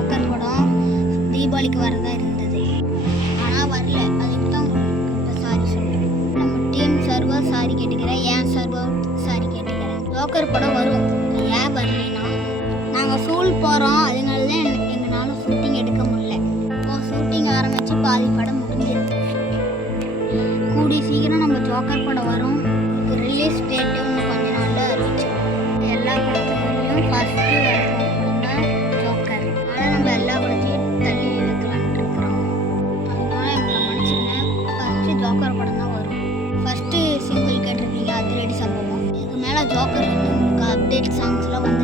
Joker படம் தீபாவளிக்கு வரதா இருந்தது, ஆனால் வரல. அதுக்கு தான் உங்கள்கிட்ட சாரி சொல்கிறேன். நம்ம டீம் சர்வர் சாரி கேட்டுக்கிறேன், ஏன் சர்வர் சாரி கேட்டுக்கிறேன். ஜோக்கர் படம் வரும், ஏன் வரலன்னா நாங்கள் ஸ்கூல் போகிறோம், அதனால தான் எங்களால் ஷூட்டிங் எடுக்க முடியல. இப்போ ஷூட்டிங் ஆரம்பித்து பாதி படம் முடிஞ்சிருக்கு. கூடிய சீக்கிரம் நம்ம ஜோக்கர் படம் வரும். ரிலீஸ் டேட்டு இன்னும் கொஞ்ச நாளில் அறிவிச்சிடும். எல்லா படத்துலையும் ஃபஸ்ட்டு அப்படின்னா ஜோக்கர். ஆனால் நம்ம எல்லா படத்தையும் தள்ளி வைக்கலான்ட்டு இருக்கிறோம். அதனால எங்களை மன்னிச்சுங்க. ஃபஸ்ட்டு ஜோக்கர் படம் தான் வரும். ஃபஸ்ட்டு சிங்கிள் கேட்டிருக்கீங்க, அதிரடி சம்பவம். இதுக்கு மேலே ஜோக்கர் வந்து உங்களுக்கு அப்டேட் சாங்ஸ்லாம் வந்து